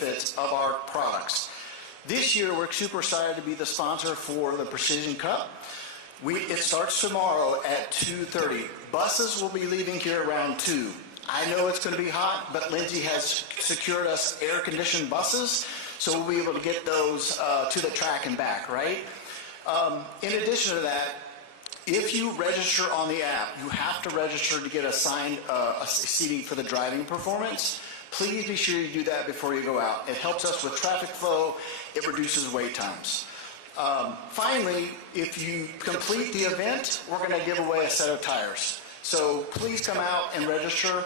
benefits of our products. This year, we're super excited to be the sponsor for the Precision Cup. It starts tomorrow at 2:30. Buses will be leaving here around 2. I know it's going to be hot, but Lindsay has secured us air-conditioned buses, so we'll be able to get those to the track and back, right? In addition to that, if you register on the app, you have to register to get assigned a seating for the driving performance. Please be sure you do that before you go out. It helps us with traffic flow. It reduces wait times. Finally, if you complete the event, we're going to give away a set of tires. So please come out and register.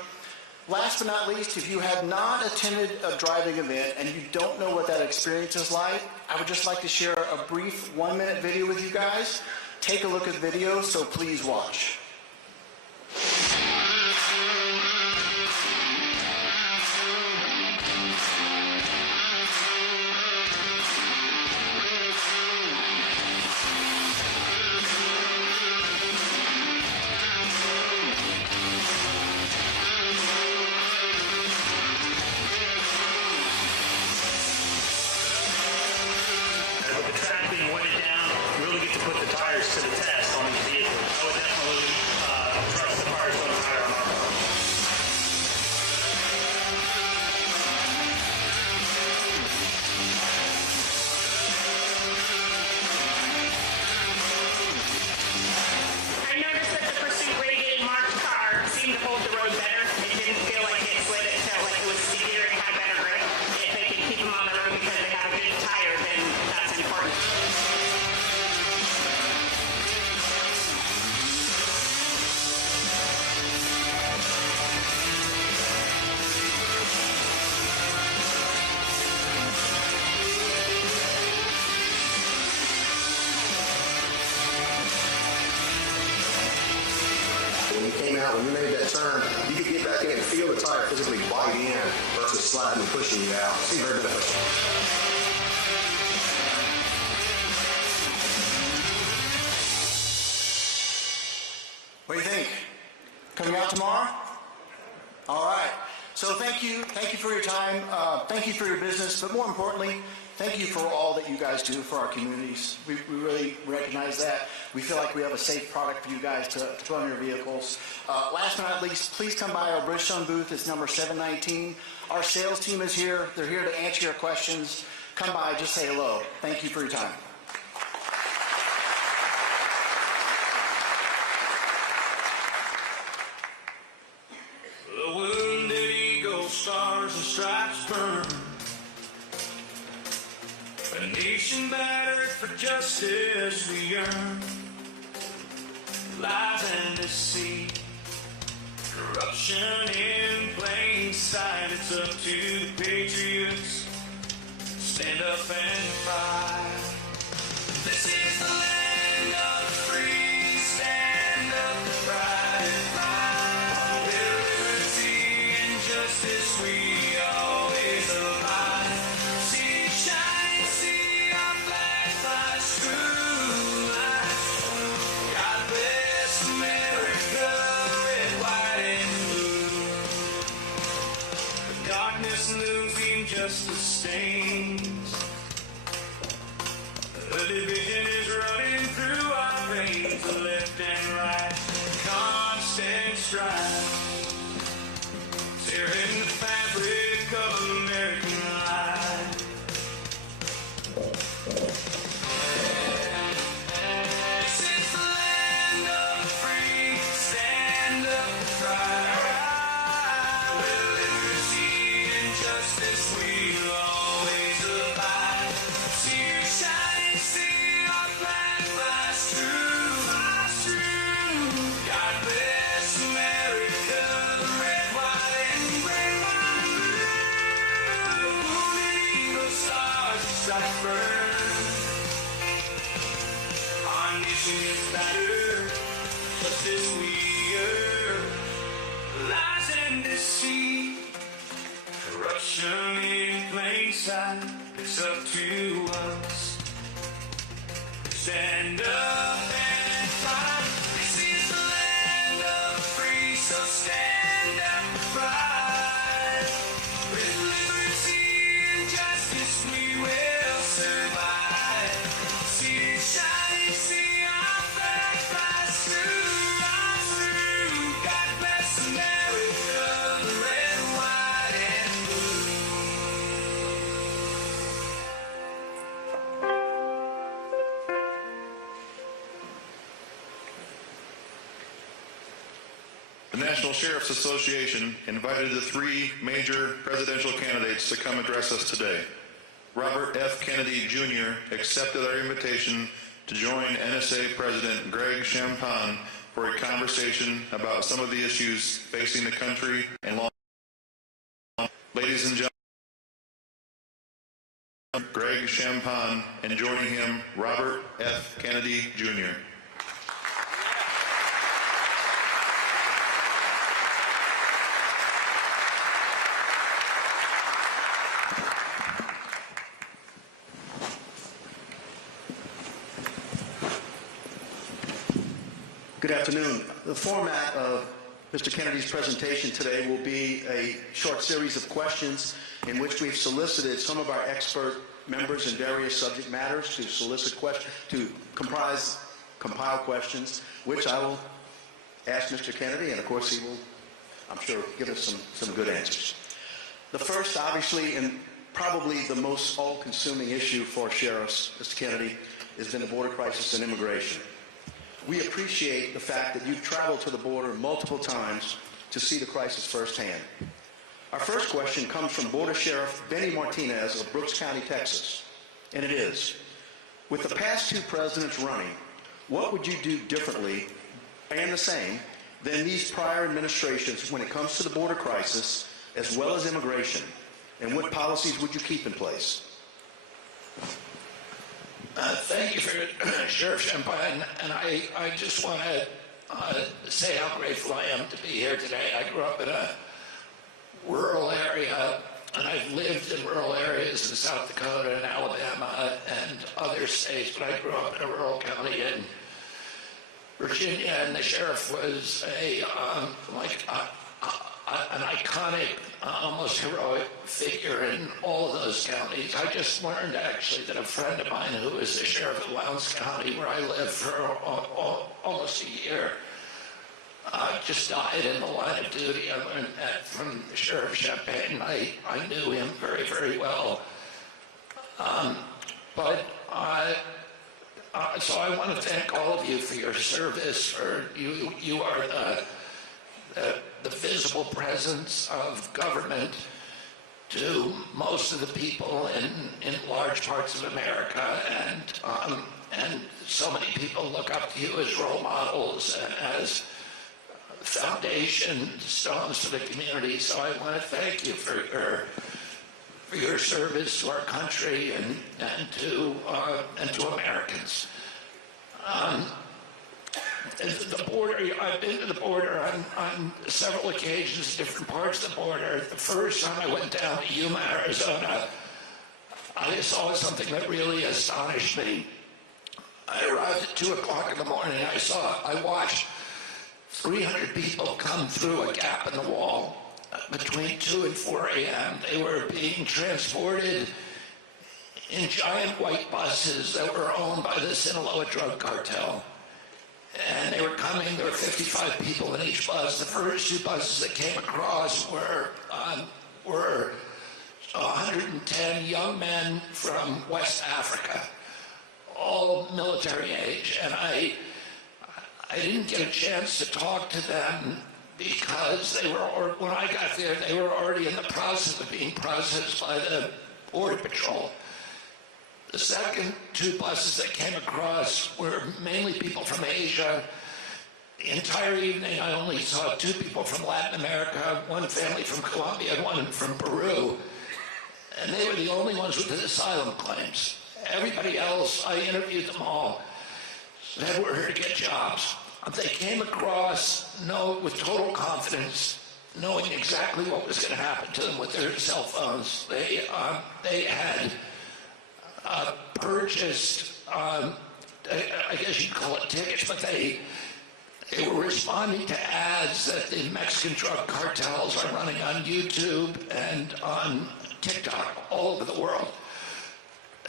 Last but not least, if you have not attended a driving event and you don't know what that experience is like, I would just like to share a brief 1-minute video with you guys. Take a look at the video, so please watch. To the test on these vehicles. I would definitely trust the Firestone tire on our car. I noticed that the Pursuit Renegade marked car seemed to hold the road better. It didn't feel like it slid. It felt like it was steadier and had better grip. If they can keep them on the road because they have a good tire, then that's important. When you came out, when you made that turn, you could get back in and feel the tire physically bite in versus sliding and pushing you out. It's very beneficial. What do you think? Coming out tomorrow? All right. So thank you for your time. Thank you for your business, but more importantly, thank you for all that you guys do for our communities. We really recognize that. We feel like we have a safe product for you guys to run your vehicles. Last but not least, please come by our Bridgestone booth. It's number 719. Our sales team is here. They're here to answer your questions. Come by, just say hello. Thank you for your time. The wounded eagle, stars and stripes burn. A nation battered for justice we yearn. Lies and deceit, corruption in plain sight. It's up to the patriots. Stand up and fight. This is the land of the free. Stand up and fight. Liberty and justice we always abide. See shine, see our flag flies through life. God bless America, red, white, and blue. The darkness looms, the injustice stains. The division is running through our veins, the left and right, constant strife. Tearing the fabric of American life. This is the land of the free. Stand up and fight. With liberty and justice we'll always abide. See you shine, see our flag flies true. God bless America, the red, white, and blue. Wounded eagle, stars and stripes burn. Our nation is battered, justice we earn. Lies and deceit, corruption in plain sight. It's up to us. Stand up and fight. This is the land of the free, so stand up and fight. With liberty and The National Sheriff's Association invited the three major presidential candidates to come address us today. Robert F. Kennedy, Jr. accepted our invitation to join NSA President Greg Champagne for a conversation about some of the issues facing the country and law. Ladies and gentlemen, Greg Champagne, and joining him, Robert F. Kennedy, Jr. Good afternoon. The format of Mr. Kennedy's presentation today will be a short series of questions in which we've solicited some of our expert members in various subject matters to compile questions, which I will ask Mr. Kennedy, and of course he will, I'm sure, give us some good answers. The first, obviously, and probably the most all-consuming issue for sheriffs, Mr. Kennedy, has been the border crisis and immigration. We appreciate the fact that you've traveled to the border multiple times to see the crisis firsthand. Our first question comes from Border Sheriff Benny Martinez of Brooks County, Texas. And it is, with the past two presidents running, what would you do differently and the same than these prior administrations when it comes to the border crisis as well as immigration? And what policies would you keep in place? Thank you for Sheriff Champagne, and I just want to say how grateful I am to be here today. I grew up in a rural area, and I've lived in rural areas in South Dakota and Alabama and other states, but I grew up in a rural county in Virginia, and the sheriff was an iconic, almost heroic figure in all of those counties. I just learned, actually, that a friend of mine who was the sheriff of Lowndes County, where I lived for almost a year, just died in the line of duty. I learned that from Sheriff Champagne. I knew him very, very well. So I want to thank all of you for your service. You are the visible presence of government to most of the people in large parts of America, and so many people look up to you as role models and as foundation stones to the community. So I want to thank you for your service to our country and to Americans. The border, I've been to the border on several occasions, different parts of the border. The first time I went down to Yuma, Arizona, I saw something that really astonished me. I arrived at 2 o'clock in the morning. I watched 300 people come through a gap in the wall between 2 and 4 a.m. They were being transported in giant white buses that were owned by the Sinaloa drug cartel. And they were coming, there were 55 people in each bus. The first 2 buses that came across were 110 young men from West Africa, all military age. And I didn't get a chance to talk to them because when I got there, they were already in the process of being processed by the Border Patrol. The second 2 buses that came across were mainly people from Asia. The entire evening, I only saw 2 people from Latin America, 1 family from Colombia, and 1 from Peru. And they were the only ones with asylum claims. Everybody else, I interviewed them all, they were here to get jobs. They came across with total confidence, knowing exactly what was going to happen to them with their cell phones. They had purchased, I guess you'd call it tickets, but they were responding to ads that the Mexican drug cartels are running on YouTube and on TikTok all over the world.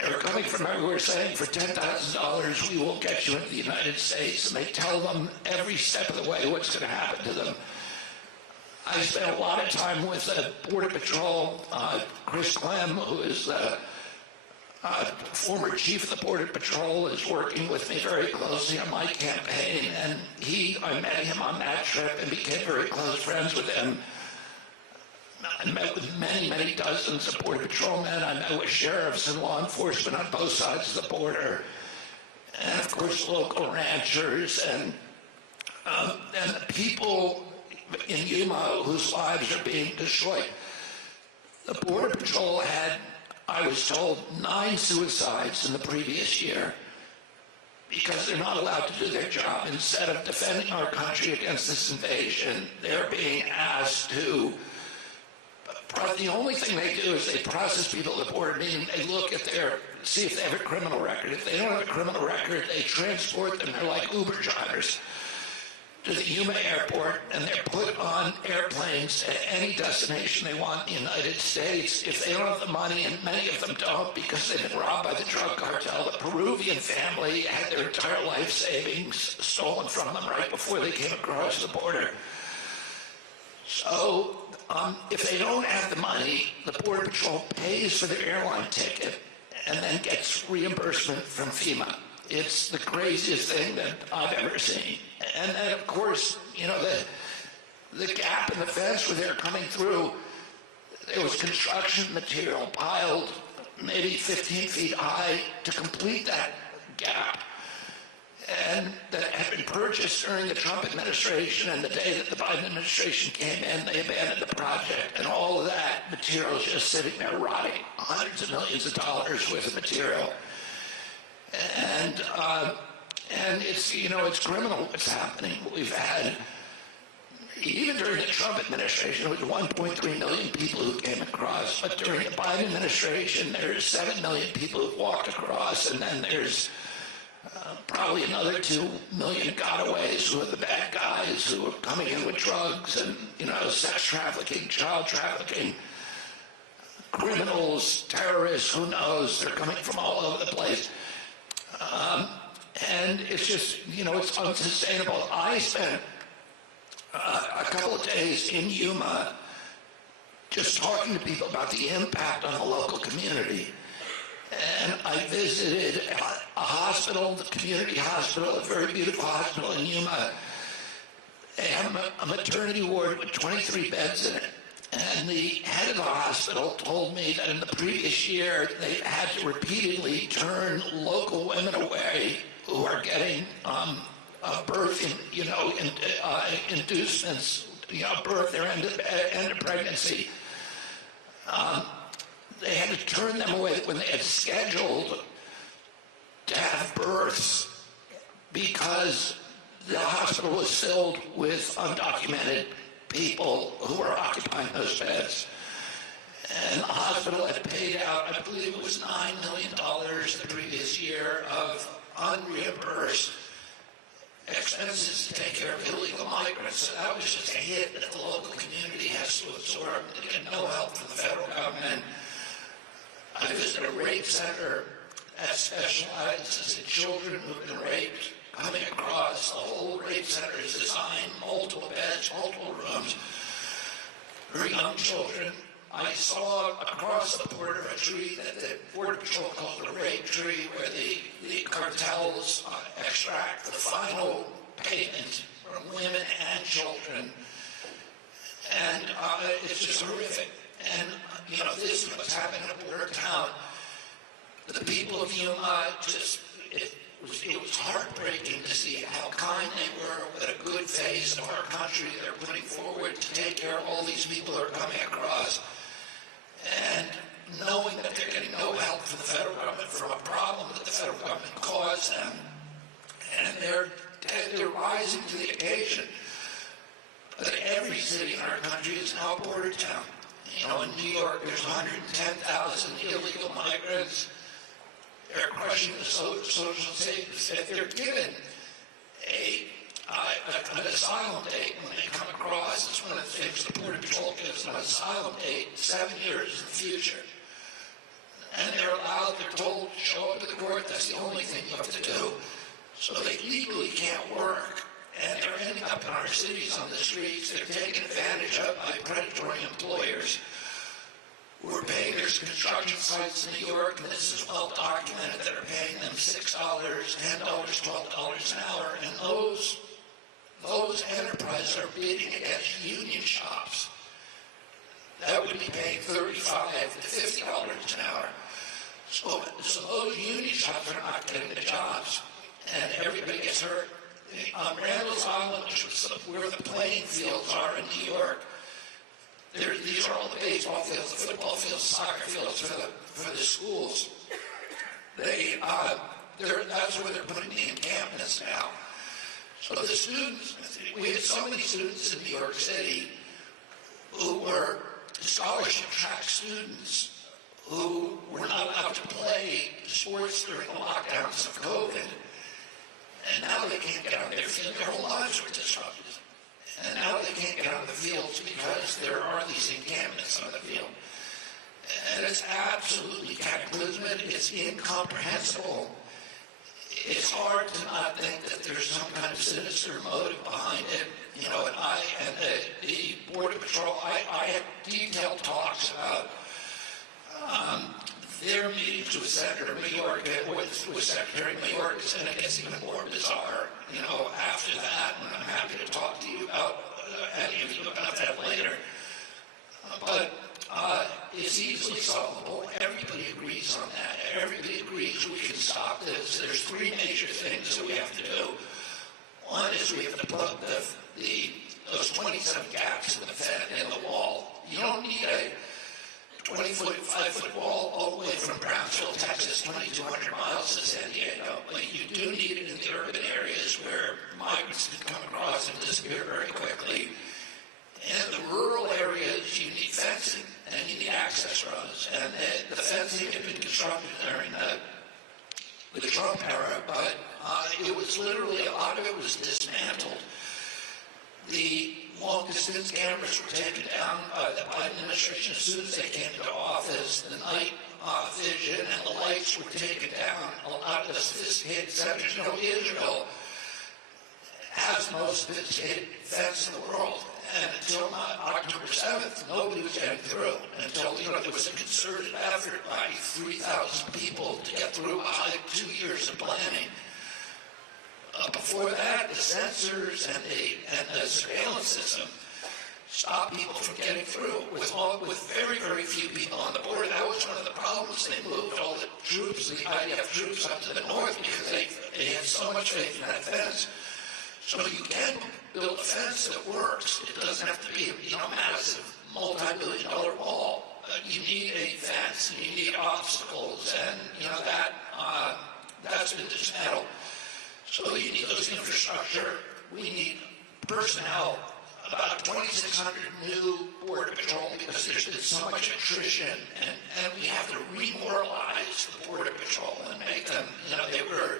They were coming from everywhere saying, for $10,000, we will get you into the United States. And they tell them every step of the way what's going to happen to them. I spent a lot of time with the Border Patrol, Chris Clem, who is the former chief of the Border Patrol is working with me very closely on my campaign, and I met him on that trip and became very close friends with him. I met with many, many dozens of Border Patrolmen. I met with sheriffs and law enforcement on both sides of the border, and of course local ranchers and the people in Yuma whose lives are being destroyed. The Border Patrol had, I was told, 9 suicides in the previous year because they're not allowed to do their job. Instead of defending our country against this invasion, they're being asked to. The only thing they do is they process people at the border, meaning they look at see if they have a criminal record. If they don't have a criminal record, they transport them. They're like Uber drivers to the Yuma airport, and they're put on airplanes at any destination they want in the United States. If they don't have the money, and many of them don't because they've been robbed by the drug cartel, the Peruvian family had their entire life savings stolen from them right before they came across the border. So if they don't have the money, the Border Patrol pays for their airline ticket and then gets reimbursement from FEMA. It's the craziest thing that I've ever seen. And then, of course, you know, the gap in the fence where they're coming through, there was construction material piled maybe 15 feet high to complete that gap. And that had been purchased during the Trump administration, and the day that the Biden administration came in, they abandoned the project, and all of that material is just sitting there rotting, hundreds of millions of dollars worth of material. And it's, you know, it's criminal what's happening. We've had, even during the Trump administration, it was 1.3 million people who came across, but during the Biden administration, there's 7 million people who walked across, and then there's probably another 2 million gotaways who are the bad guys who are coming in with drugs and, you know, sex trafficking, child trafficking, criminals, terrorists, who knows, they're coming from all over the place. And it's just, you know, it's unsustainable. I spent a couple of days in Yuma just talking to people about the impact on the local community. And I visited a hospital, the community hospital, a very beautiful hospital in Yuma. They have a maternity ward with 23 beds in it. And the head of the hospital told me that in the previous year, they've had to repeatedly turn local women away who are getting birth, inducements, birth, their end of pregnancy. They had to turn them away when they had scheduled to have births because the hospital was filled with undocumented people who were occupying those beds. And the hospital had paid out, I believe it was $9 million the previous year of unreimbursed expenses to take care of illegal migrants. So that was just a hit that the local community has to absorb. They get no help from the federal government. I visited a rape center that specializes in children who've been raped coming across. The whole rape center is designed, multiple beds, multiple rooms for young children. I saw across the border a tree that the Border Patrol calls the rape tree, where the cartels extract the final payment from women and children. And it's just horrific. And, you know, this is what's happening in a border town. The people of Yuma it was heartbreaking to see how kind they were, with a good face of our country they're putting forward to take care of all these people who are coming across. And knowing that they're getting no help from the federal government for a problem that the federal government caused them. And they're rising to the occasion. But every city in our country is now a border town. You know, in New York, there's 110,000 illegal migrants. They're crushing the social status. If they're given an asylum date when they come across, it's one of the things the Border Patrol gives an asylum date 7 years in the future. And they're told to show up to the court, that's the only thing you have to do. So they legally can't work. And they're ending up in our cities on the streets. They're taken advantage of by predatory employers who are paying their construction sites in New York, and this is well documented, that are paying them $6, $10, $12 an hour, and those enterprises are bidding against union shops that would be paying $35 to $50 an hour. So those union shops are not getting the jobs, and everybody gets hurt. On Randall's Island, which was where the playing fields are in New York, these are all the baseball fields, the football fields, soccer fields for the schools. That's where they're putting the encampments now. So the students, we had so many students in New York City who were scholarship track students who were not allowed to play sports during the lockdowns of COVID. And now they can't get on their field. Their whole lives were disrupted. And now they can't get on the fields because there are these encampments on the field. And it's absolutely cataclysmic. It's incomprehensible. It's hard to not think that there's some kind of sinister motive behind it. You know, and the Border Patrol, I had detailed talks about their meetings with Senator Mayorkas, with Secretary Mayorkas, and it gets even more bizarre, you know, after that, and I'm happy to talk to you about any of you about that later. But it's easily solvable. Everybody agrees on that. Everybody agrees we can stop this. There's three major things that we have to do. One is we have to plug those 27 gaps in the wall. You don't need a 20-foot, 5-foot wall all the way from Brownsville, Texas, 2,200 miles to San Diego. But you do need it in the urban areas where migrants can come across and disappear very quickly. In the rural areas, you need fencing and you need access roads. And the fencing had been constructed during the Trump era, but it was literally, a lot of it was dismantled. The long-distance cameras were taken down by the Biden administration as soon as they came into office. The night vision and the lights were taken down. A lot of the sophisticated sensors. You know, Israel has the most sophisticated fence in the world. And until October 7th, nobody was getting through. Until, you know, there was a concerted effort by 3,000 people to get through 2 years of planning. Before that, the sensors and the surveillance system stopped people from getting through. With very, very few people on the border, that was one of the problems. They moved all the troops, the IDF troops, up to the north because they had so much faith in that fence. So you can build a fence that works. It doesn't have to be, you know, massive, multi-billion-dollar wall. You need a fence, and you need obstacles, and you know that's been dismantled. So you need those infrastructure. We need personnel. About 2,600 new Border Patrol because there's been so much attrition, and we have to remoralize the Border Patrol and make them, you know, they were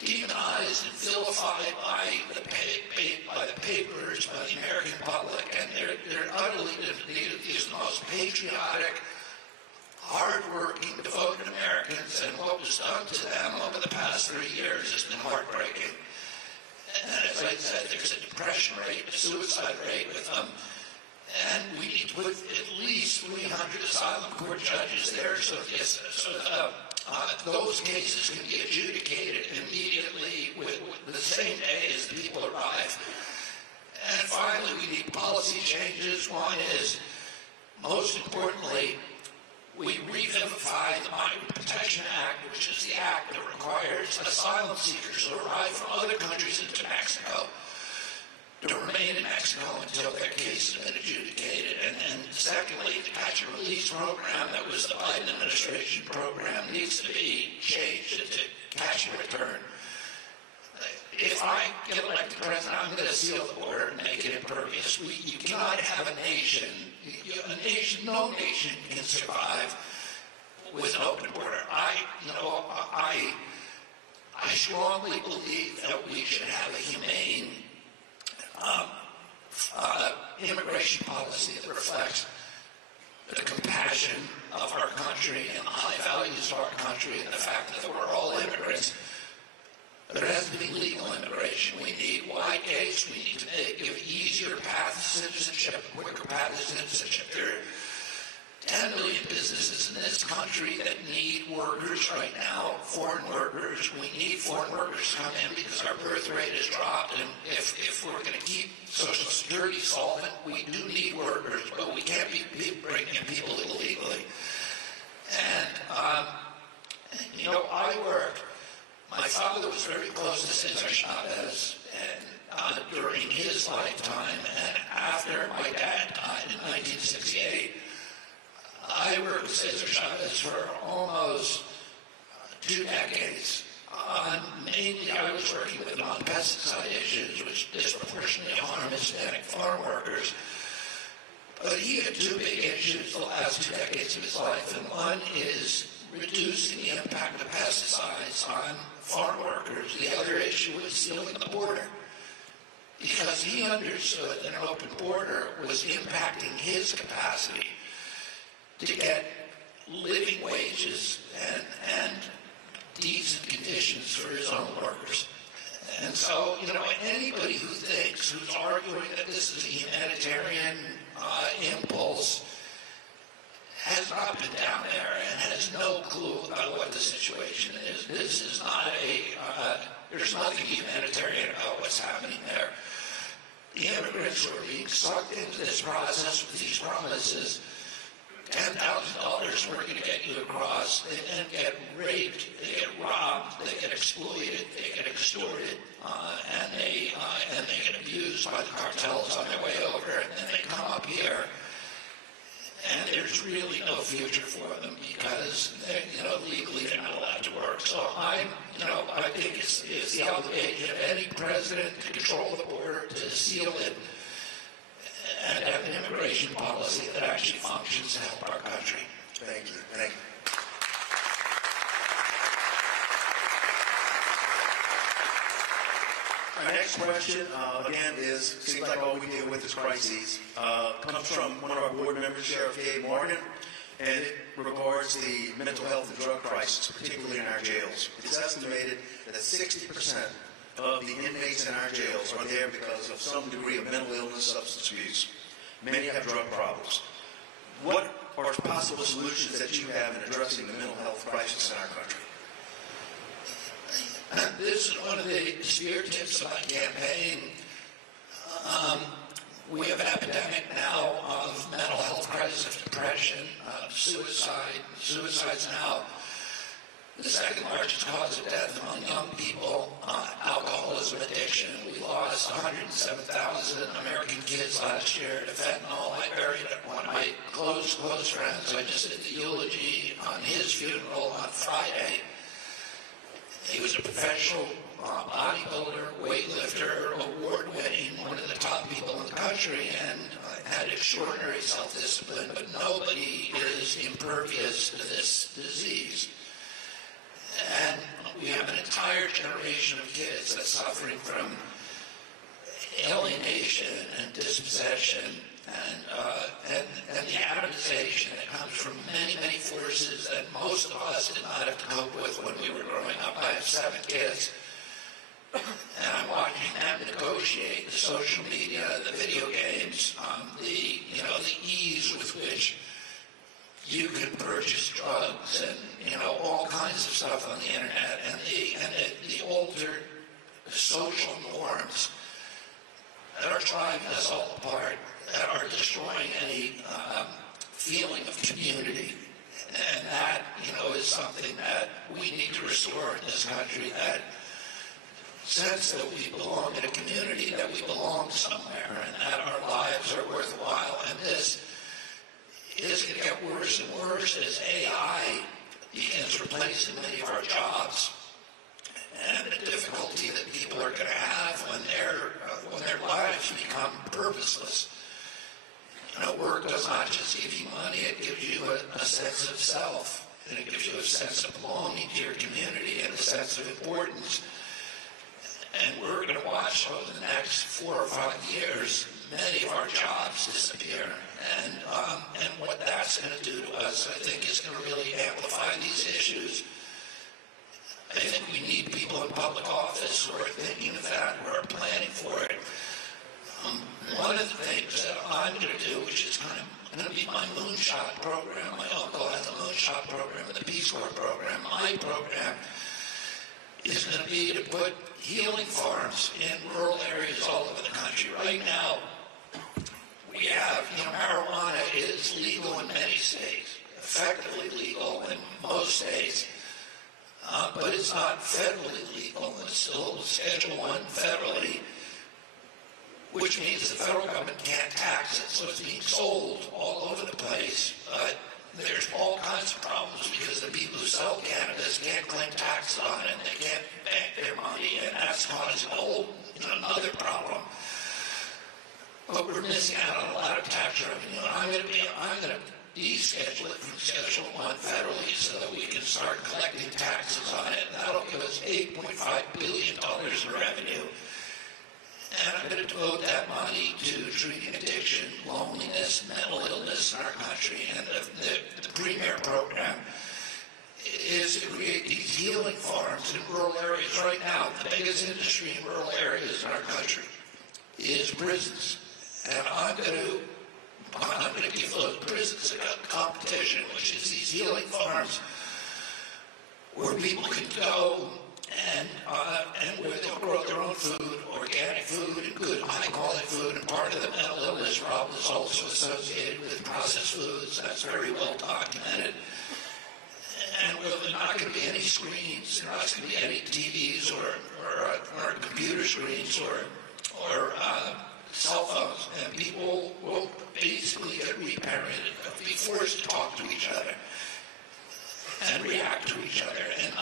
demonized and vilified by the papers, by the American public, and they're utterly defeated. These are the most patriotic, hard-working, devoted Americans, and what was done to them over the past 3 years has been heartbreaking. And as I said, there's a depression rate, a suicide rate with them, and we need to put at least 300 asylum court judges there so those cases can be adjudicated immediately with the same day as the people arrive. And finally, we need policy changes. One is, most importantly, we revivify the Migrant Protection Act, which is the act that requires asylum seekers who arrive from other countries into Mexico to remain in Mexico until their case has been adjudicated. And secondly, the catch and release program that was the Biden administration program needs to be changed to catch and return. If I get elected president, I'm going to seal the border and make it impervious. You cannot have a nation, no nation can survive with an open border. I strongly believe that we should have a humane immigration policy that reflects the compassion of our country and the high values of our country and the fact that we're all immigrants. There has to be legal immigration. We need wide gates. We need to give easier path to citizenship, quicker path to citizenship. 10 million businesses in this country that need workers right now, foreign workers. We need foreign workers to come in because our birth rate has dropped, and if we're going to keep Social Security solvent, we do need workers, but we can't be bringing in people illegally. And, my father was very close to Cesar Chavez, and during his lifetime, and after my dad died in 1968, I worked with Cesar Chavez for almost 2 decades. Mainly, I was working with him on pesticide issues, which disproportionately harm Hispanic farm workers. But he had 2 big issues the last 2 decades of his life, and one is reducing the impact of pesticides on farm workers. The other issue was sealing the border, because he understood that an open border was impacting his capacity to get living wages and decent conditions for his own workers. And so, anybody who's arguing that this is a humanitarian impulse has not been down there and has no clue about what the situation is. This is not there's nothing humanitarian about what's happening there. The immigrants who are being sucked into this process with these promises, $10,000, we're going to get you across. They then get raped, they get robbed, they get exploited, they get extorted, and they get abused by the cartels on their way over, and then they come up here, and there's really no future for them because legally they're not allowed to work. So I think it's the obligation of any president to control the border, to seal it, and have an immigration policy that actually functions to help our country. Thank you. Thank you. Our next question, again, seems like all we deal with is crises. Comes from one of our board members, Sheriff Gabe Morgan, and it regards the mental health and drug crisis, particularly in our jails. It's estimated that 60% of the inmates in our jails are there because of some degree of mental illness, substance abuse. Many have drug problems. What are possible solutions that you have in addressing the mental health crisis in our country? This is one of the spear tips of my campaign. We have an epidemic now of mental health crisis, depression, suicide. Suicide's now the second largest cause of death among young people. Alcoholism addiction. We lost 107,000 American kids last year to fentanyl. I buried one of my close friends. I just did the eulogy on his funeral on Friday. He was a professional bodybuilder, weightlifter, award-winning, one of the top people in the country, and had extraordinary self-discipline, but nobody is impervious to this disease. And we have an entire generation of kids that's suffering from alienation and dispossession and the atomization that comes from many forces that most of us did not have to cope with when we were growing up. I have 7 kids, and I'm watching them negotiate the social media, the video games, the ease with which you can purchase drugs and all kinds of stuff on the internet, and the altered social norms that are driving us all apart, that are destroying any feeling of community. And that, is something that we need to restore in this country, that sense that we belong in a community, that we belong somewhere, and that our lives are worthwhile. And this is going to get worse and worse as AI begins replacing many of our jobs. And the difficulty that people are going to have when their lives become purposeless. Work does not just give you money, it gives you a sense of self, and it gives you a sense of belonging to your community and a sense of importance. And we're going to watch over the next 4 or 5 years many of our jobs disappear. And what that's going to do to us, I think, is going to really amplify these issues. I think we need people in public office who are thinking of that, who are planning for it. One of the things that I'm going to do, which is kind of going to be my moonshot program. My uncle has a moonshot program and the Peace Corps program. My program is going to be to put healing farms in rural areas all over the country. Right now, we have, marijuana is legal in many states, effectively legal in most states, but it's not federally legal. It's still Schedule I federally, which means the federal government can't tax it, so it's being sold all over the place. But there's all kinds of problems because the people who sell cannabis can't claim tax on it, and they can't bank their money, and that's causing another problem. But we're missing out on a lot of tax revenue. I'm going to deschedule it from Schedule I federally so that we can start collecting taxes on it. That'll give us $8.5 billion in revenue. And I'm going to devote that money to treating addiction, loneliness, mental illness in our country. And the premier program is to create these healing farms in rural areas. Right now, the biggest industry in rural areas in our country is prisons. And I'm going to give those prisons a competition, which is these healing farms where people can go and where they'll grow their own food, organic food, and good high-quality food. And part of the mental illness problem is also associated with processed foods. That's very well documented. And where there's not going to be any screens, there's not going to be any TVs or computer screens or cell phones, and people will basically get reparented, be forced to talk to each other and react to each other. And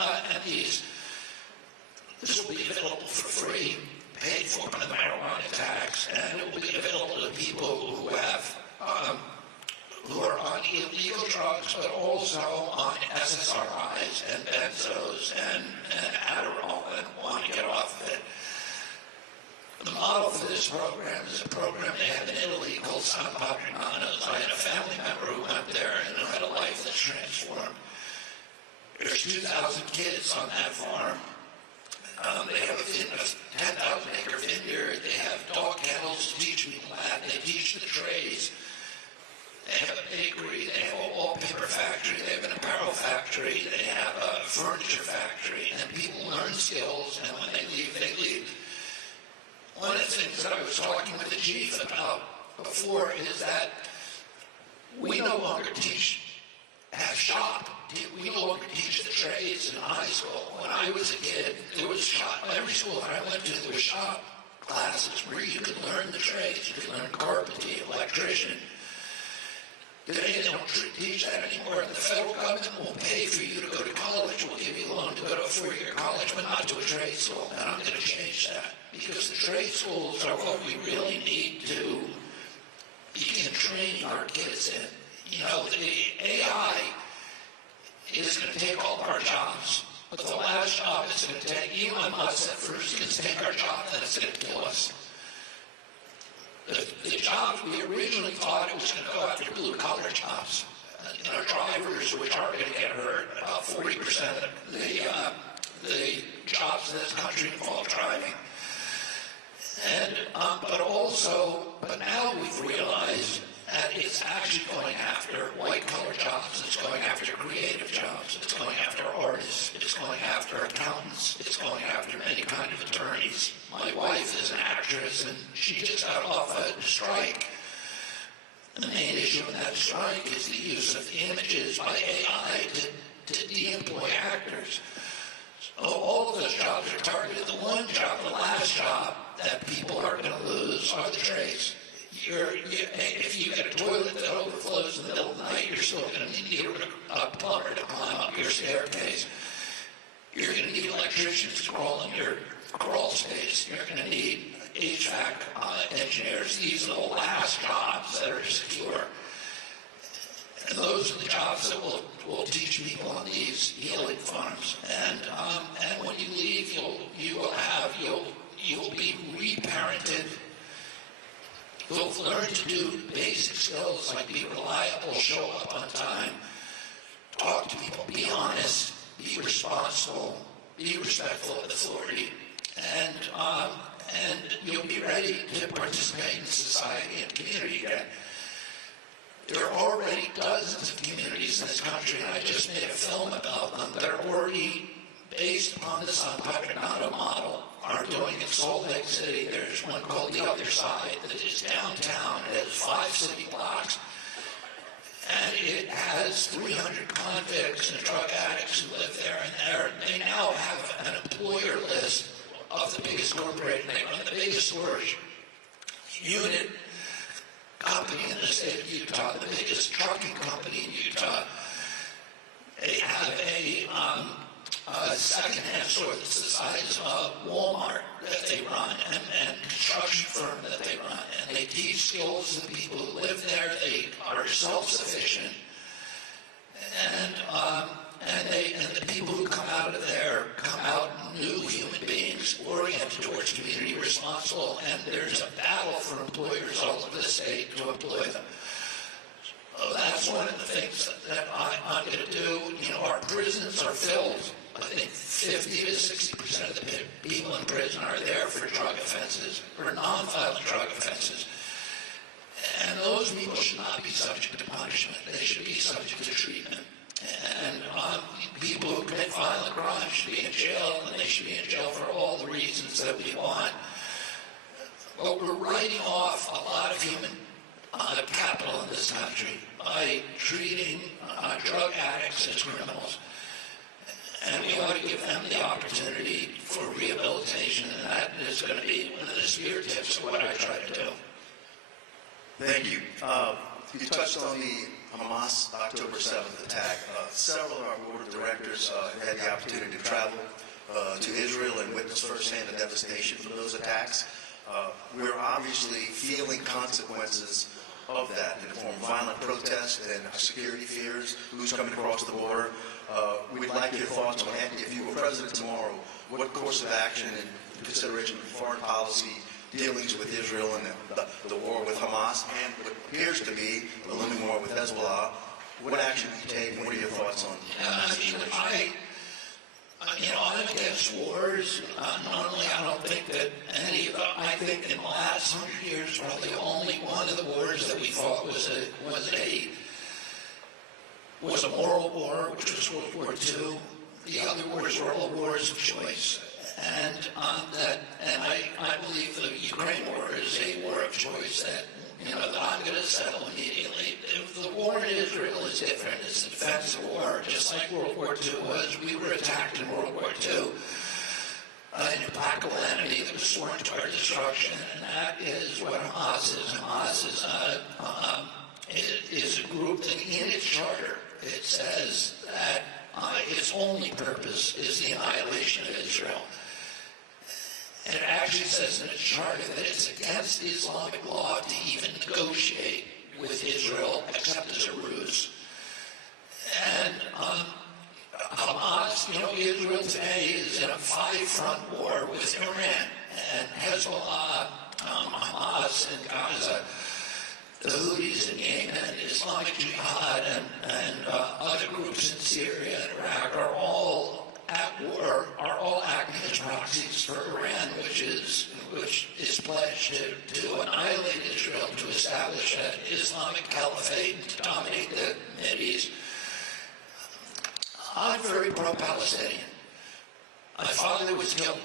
this will be available for free, paid for by the marijuana tax, and it will be available to people who are on illegal drugs, but also on SSRIs and benzos and Adderall and want to get off of it. The model for this program is a program they have in Italy called San Padrinanos. I had a family member who went there and who had a life that's transformed. There's 2,000 kids on that farm. They have a 10,000-acre vineyard. They have dog kennels to teach people that. They teach the trades. They have a bakery. They have a wallpaper factory. They have an apparel factory. They have a furniture factory. And people learn skills, and when they leave, they leave. One of the things that I was talking with the chief about before is that we no longer have shop. We no longer teach the trades in high school. When I was a kid, there was shop. Every school that I went to, there was shop classes where you could learn the trades. You could learn carpentry, electrician. Today, they don't teach that anymore. The federal government will pay for you to go to college. Will give you a loan to go to a four-year college, but not to a trade school. And I'm going to change that because the trade schools are what we really need to begin training our kids in. The AI is going to take all of our jobs, but the last job it's going to take, Elon Musk said first, it's going to take our job, then it's going to kill us. The jobs we originally thought it was going to go after blue-collar jobs. Drivers, which are going to get hurt. About 40% of the jobs in this country involve driving. But now we've realized that it's actually going after white-collar jobs. It's going after creative jobs. It's going after artists. It's going after accountants. It's going after many kinds of attorneys. My wife is an actress, and she just got off a strike. And the main issue in that strike is the use of images by AI to de-employ actors. So all of those jobs are targeted. The one job, the last job that people are going to lose are the trades. If you get a toilet that overflows in the middle of the night, you're still going to need a plumber to climb up your staircase. You're going to need electricians to crawl in your crawl space. You're going to need HVAC engineers. These are the last jobs that are secure. And those are the jobs that will teach people on these healing farms. And when you leave, you'll be reparented. You'll learn to do basic skills like be reliable, show up on time, talk to people, be honest, be responsible, be respectful of authority, and you'll be ready to participate in society and community again. There are already dozens of communities in this country, and I just made a film about them, that are already based upon the San Patrignano model, are doing in Salt Lake City. There's one called The Other Side that is downtown. It has 5 city blocks, and it has 300 convicts and drug addicts who live there, and they now have an employer list of the biggest corporation. They run the biggest storage unit company in the state of Utah, the biggest trucking company in Utah. They have a second-hand store that's the size of Walmart that they run, and construction firm that they run, and they teach skills to the people who live there. They are self-sufficient, and the people who come out of there come out new human beings, oriented towards community, responsible, and there's a battle for employers all over the state to employ them. So that's one of the things that I'm going to do. You know, our prisons are filled. I think 50 to 60% of the people in prison are there for drug offenses, or non-violent drug offenses. And those people should not be subject to punishment. They should be subject to treatment. And people who commit violent crimes should be in jail, and they should be in jail for all the reasons that we want. But we're writing off a lot of human capital in this country by treating drug addicts as criminals. And we ought to give them the opportunity for rehabilitation, and that is going to be one of the spear tips of what I try to do. Thank you. You touched on the Hamas October 7th attack. Several of our board of directors had the opportunity to travel to Israel and witness firsthand the devastation from those attacks. We're obviously feeling consequences of that in the form of violent protest and security fears, who's coming across the border. We'd like your thoughts on, if you were president tomorrow, what course of action and consideration of foreign policy dealings with Israel and the war with Hamas and what appears to be a looming war with Hezbollah, what action would you take, and what are your thoughts on? I'm against wars. Not only I don't think that any of them, I think in the last 100 years, probably only one of the wars that we fought was a moral war, which was World War II. The other wars were all wars of choice. And I believe the Ukraine war is a war of choice that I'm going to settle immediately. If the war in Israel is different. It's a defensive war, just like World War II was. We were attacked in World War II. An implacable enemy that was sworn to our destruction, and that is what Hamas is. Hamas is a group that in its charter, it says that its only purpose is the annihilation of Israel. And it actually says in its charter that it's against the Islamic law to even negotiate with Israel, except as a ruse. And Hamas, Israel today is in a 5-front war with Iran and Hezbollah, Hamas in Gaza, the Houthis in Yemen, Islamic Jihad, and other groups in Syria and Iraq are all at war, are all acting as proxies for Iran, which is pledged to annihilate Israel, to establish an Islamic caliphate, and to dominate the Mideast. I'm very pro-Palestinian. My father was killed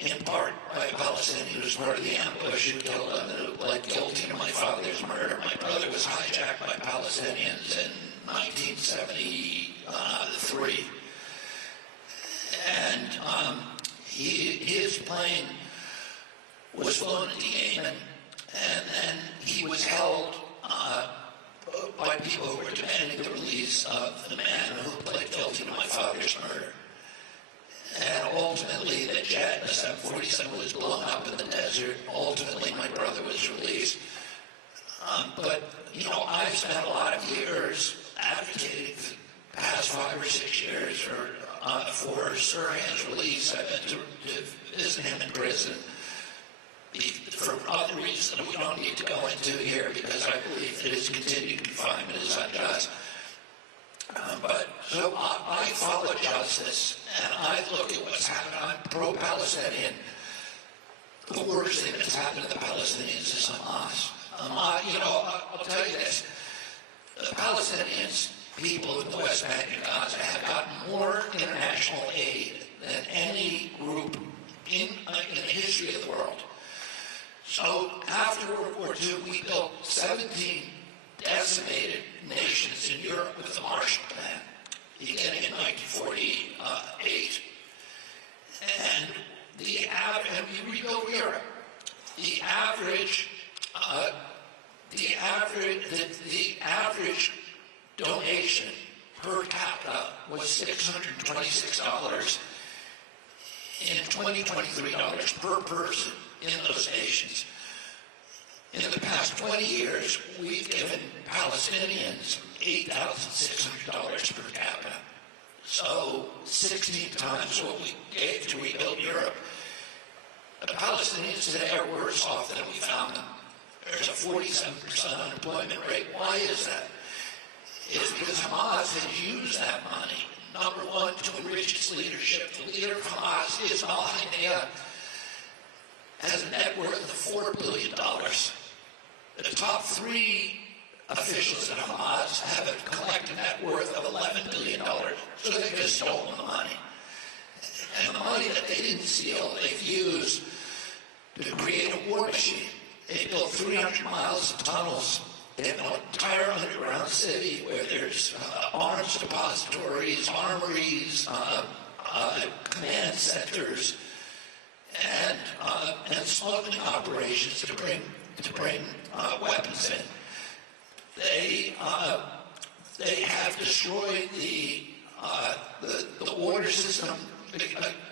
in part by a Palestinian who was part of the ambush who killed him and who pled guilty to my father's murder. My brother was hijacked by Palestinians in 1973. And his plane was flown into Yemen, and then he was held by people who were demanding the release of the man who pled guilty to my father's murder. And ultimately, the jet, the 747, was blown up in the desert. Ultimately, my brother was released. But I've spent a lot of years advocating for the past 5 or 6 years for Sirhan's release. I've been to visit him in prison for other reasons that we don't need to go into here, because I believe that his continued confinement is unjust. So I follow justice, and I look at what's happened. I'm pro-Palestinian. The worst thing that's happened to the Palestinians is Hamas. I'll tell you this. The Palestinians, people in the West Bank and Gaza, have gotten more international aid than any group in the history of the world. So after World War II, we built 17 decimated nations in Europe with the Marshall Plan, beginning in 1948. And we rebuilt Europe. The average donation per capita was $626 in 2023 per person in those nations. In the past 20 years, we've given Palestinians $8,600 per capita. So 16 times what we gave to rebuild Europe. The Palestinians today are worse off than we found them. There's a 47% unemployment rate. Why is that? It's because Hamas has used that money, number one, to enrich its leadership. The leader of Hamas is Al-Haniyah, has a net worth of $4 billion. The top three officials at Hamas have a collective net worth of $11 billion. So they've just stolen the money. And the money that they didn't steal, they've used to create a war machine. They built 300 miles of tunnels. They have an entire underground city where there's arms depositories, armories, command centers, and smuggling operations to bring weapons in. They have destroyed the water system.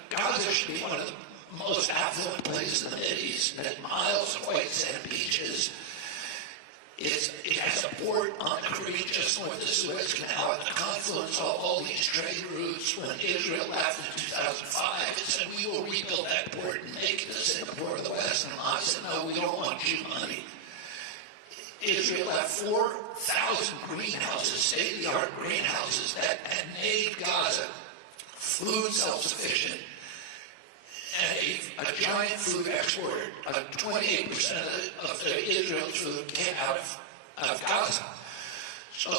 Gaza should be one of the most affluent places in the Mideast. It has miles of white sand beaches. It has a port on the creek just north of the Suez Canal at the confluence of all these trade routes. When Israel left in 2005, it said, we will rebuild that port and make it the Singapore of the West. And Hamas said, no, we don't want you money. Israel had 4,000 greenhouses, state-of-the-art greenhouses that had made Gaza food self-sufficient and a giant food exporter. 28% of the Israel's food came out of Gaza. So,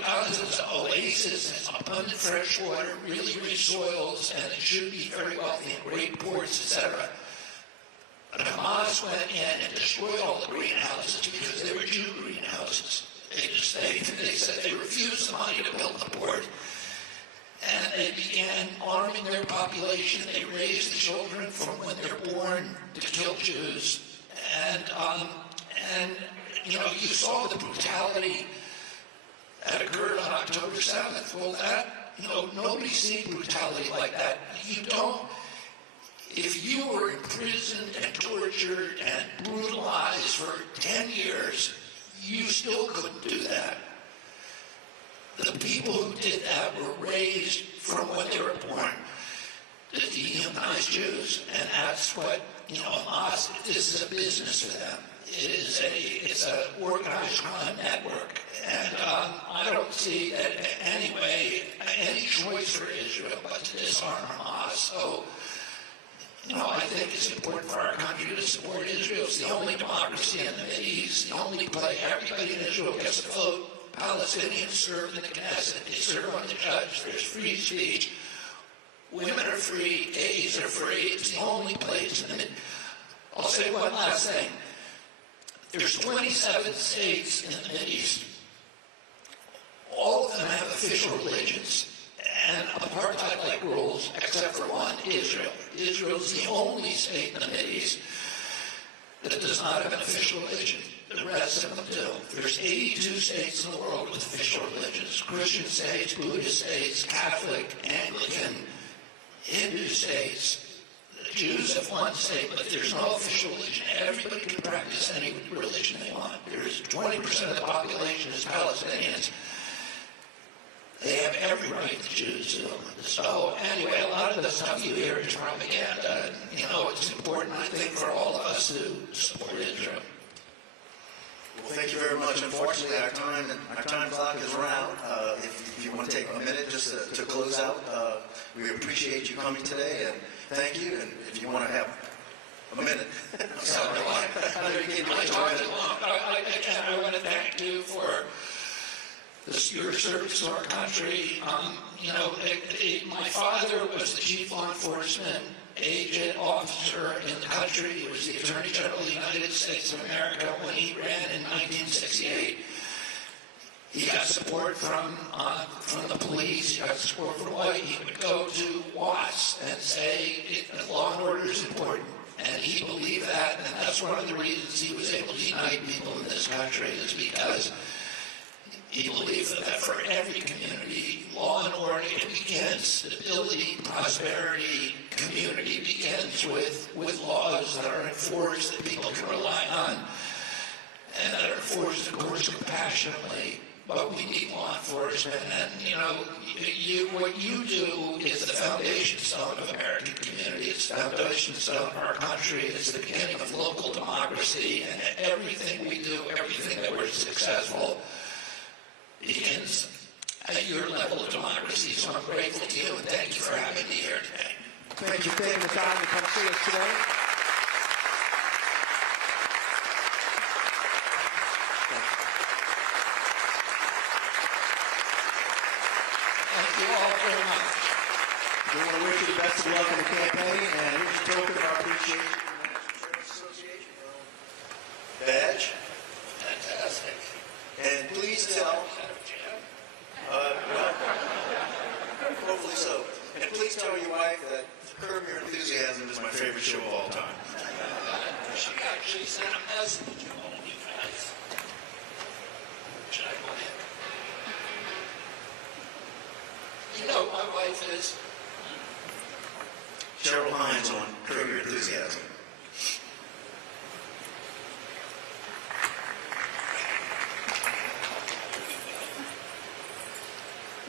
Gaza is an oasis, has abundant fresh water, really rich soils, and it should be very wealthy and great ports, etc. But Hamas went in and destroyed all the greenhouses because they were Jew greenhouses. They said they refused the money to build the port. And they began arming their population. They raised the children from when they're born to kill Jews. And you saw the brutality that occurred on October 7th. Well, nobody's seen brutality like that. If you were imprisoned and tortured and brutalized for 10 years, you still couldn't do that. The people who did that were raised from when they were born to dehumanize Jews, and that's what, Hamas, this is a business for them. It's an organized crime network, and I don't see any choice for Israel but to disarm Hamas. So, I think it's important for our country to support Israel. It's the only democracy in the Mideast, the only place everybody in Israel gets to vote. Palestinians serve in the Knesset, they serve on the judge, there's free speech. Women are free, gays are free. It's the only place in the Mideast. I'll say one last thing. There's 27 states in the Mideast. All of them have official religions and apartheid-like rules, except for one, Israel. Israel is the only state in the Mideast that does not have an official religion. The rest of them do. There's 82 states in the world with official religions. Christian states, Buddhist states, Catholic, Anglican, Hindu states. The Jews have one state, but there's no official religion. Everybody can practice any religion they want. There's 20% of the population is Palestinians. They have every right, the Jews do. So anyway, a lot of the stuff you hear is propaganda. It's important, I think, for all of us to support Israel. Well, thank you very much. Unfortunately, our time clock is around. If you want to take a minute just to close out, we appreciate you coming today, and thank you. And if you want to have a minute. I'm sorry. I want to thank you for your service to our country. My father was the chief law enforcement agent officer in the country. He was the Attorney General of the United States of America when he ran in 1968. He got support from the police. He got support from White. He would go to Watts and say law and order is important. And he believed that, and that's one of the reasons he was able to unite people in this country, is because he believed that for every community, law and order begins, stability, prosperity, community begins with laws that are enforced, that people can rely on, and that are enforced, of course, compassionately. But we need law enforcement, and what you do is the foundation stone of American community. It's the foundation stone of our country. It's the beginning of local democracy, and everything we do, everything that we're successful, begins at your level of democracy. So I'm grateful to you, and thank you for having me here today. Thank you for taking the time to come see us today. Thank you all very much. We want to wish you the best of luck in the campaign, and here's a token of our appreciation from the National Sheriff's Association. Badge. Fantastic. And please tell, hopefully so. And please tell your wife that Curb Your Enthusiasm is my favorite show of all time. She actually sent a message to all you guys. Should I go ahead? You know, my wife is. Cheryl Hines on Curb Your Enthusiasm.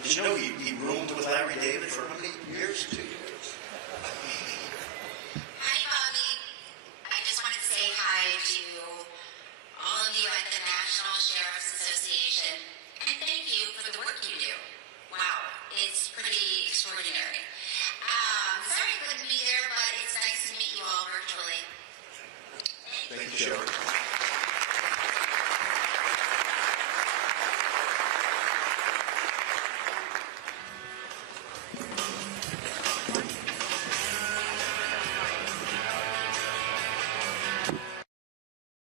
Did you know he roomed with Larry David for how many years? 2 years. Hi, Bobby. I just wanted to say hi to all of you at the National Sheriff's Association, and thank you for the work you do. Wow, it's pretty extraordinary. Sorry I couldn't be there, but it's nice to meet you all virtually. Thank you, Cheryl.